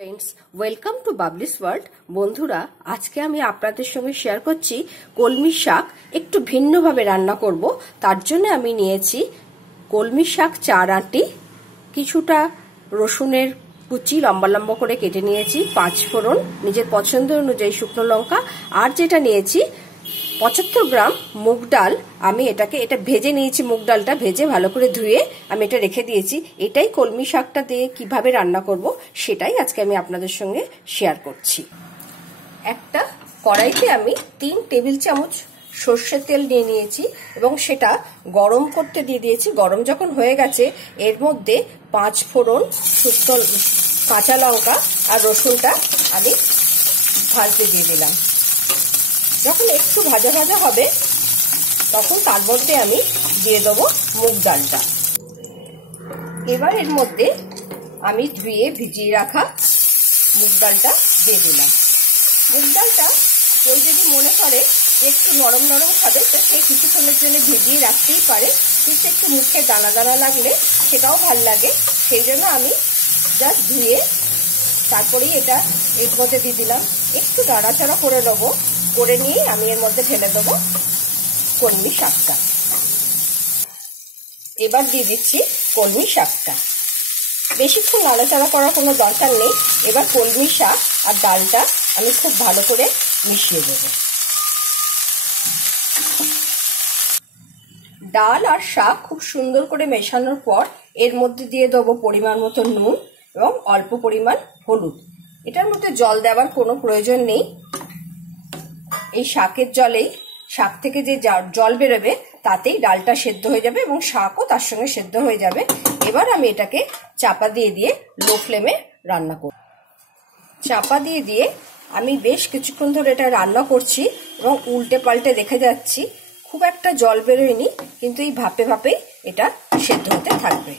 Friends welcome to बाबलिस world. बंधुरा आज के आमी आपनादेर संगे शेयर करছি কলমি শাক একটু ভিন্নভাবে রান্না করব। তার জন্য আমি নিয়েছি কলমি শাক 4 আটি, কিছুটা রসুনের কুচি লম্বা লম্বা করে কেটে নিয়েছি, 5 ফোড়ন, নিজের পছন্দ অনুযায়ী শুকনো লঙ্কা, আর যেটা নিয়েছি 75 গ্রাম মুগ ডাল। আমি এটা ভেজে নিয়েছি, মুগ ডালটা ভেজে ভালো করে ধুয়ে আমি এটা রেখে দিয়েছি। এটাই কলমি শাকটা দিয়ে কিভাবে রান্না করব সেটাই আজকে আমি আপনাদের সঙ্গে শেয়ার করছি। একটা কড়াইতে আমি 3 টেবিল চামচ সর্ষের তেল নিয়ে নিয়েছি এবং সেটা গরম করতে দিয়ে দিয়েছি। গরম যখন হয়ে গেছে এর মধ্যে 5 ফোড়ন, শুকনো কাঁচা লঙ্কা আর রসুনটা আমি ভাজতে দিয়ে দিলাম। যখন একটু ভাজা ভাজা হবে তখন তার মধ্যে আমি দিয়ে দেবো মুগ ডালটা। এবার এর মধ্যে আমি ধুয়ে ভিজিয়ে রাখা মুগ ডালটা দিয়ে দিলাম। মুগ ডালটা কেউ যদি মনে করে একটু নরম নরম খাবে তো সে কিছুক্ষণের জন্য ভিজিয়ে রাখতেই পারে, কিন্তু একটু মুখে দানা দানা লাগলে সেটাও ভাল লাগে। সেই জন্য আমি জাস্ট ধুয়ে তারপরেই এটা এর মধ্যে দিয়ে দিলাম। একটু নাড়াচাড়া করে নেবো, করে নিয়ে আমি এর মধ্যে ঢেলে দেবো কলমি শাকটা। এবার দিয়ে দিচ্ছি কলমি শাকটা। বেশিক্ষণ নাড়াচাড়া করার কোনো দরকার নেই। এবার কলমি শাক আর ডালটা আমি খুব ভালো করে মিশিয়ে দেব। ডাল আর শাক খুব সুন্দর করে মেশানোর পর এর মধ্যে দিয়ে দেবো পরিমাণ মতো নুন এবং অল্প পরিমাণ হলুদ। এটার মধ্যে জল দেওয়ার কোনো প্রয়োজন নেই। এই শাকের জলেই, শাক থেকে যে জল বেরোবে তাতেই ডালটা সেদ্ধ হয়ে যাবে এবং শাকও তার সঙ্গে সেদ্ধ হয়ে যাবে। এবার আমি এটাকে চাপা দিয়ে দিয়ে লো ফ্লেমে রান্না করব। চাপা দিয়ে দিয়ে আমি বেশ কিছুক্ষণ ধরে এটা রান্না করছি এবং উল্টে পাল্টে দেখে যাচ্ছি। খুব একটা জল বেরোয়নি, কিন্তু এই ভাপে ভাপেই এটা সেদ্ধ হতে থাকবে।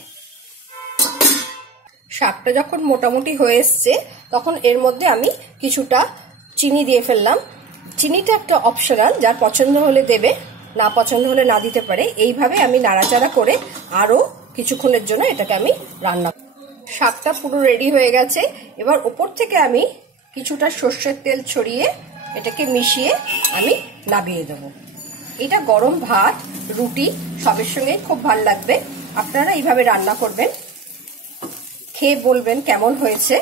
শাকটা যখন মোটামুটি হয়ে এসছে তখন এর মধ্যে আমি কিছুটা চিনি দিয়ে ফেললাম। চিনিটা একটা অপশনাল, যার পছন্দ হলে দেবে, না পছন্দ হলে না দিতে পারে। এইভাবে আমি নাড়াচাড়া করে আরও কিছুক্ষণের জন্য এটাকে আমি রান্না। শাকটা পুরো রেডি হয়ে গেছে। এবার উপর থেকে আমি কিছুটা সর্ষের তেল ছড়িয়ে এটাকে মিশিয়ে আমি নামিয়ে দেবো। এটা গরম ভাত, রুটি সবের সঙ্গে খুব ভালো লাগবে। আপনারা এইভাবে রান্না করবেন, খেয়ে বলবেন কেমন হয়েছে।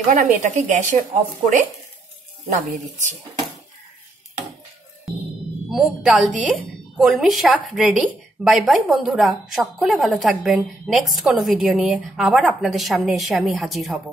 এবার আমি এটাকে গ্যাসে অফ করে নামিয়ে দিচ্ছি। মুগ ডাল দিয়ে কলমি শাক রেডি। বাই বাই বন্ধুরা, সকলে ভালো থাকবেন। নেক্সট কোনো ভিডিও নিয়ে আবার আপনাদের সামনে এসে আমি হাজির হব।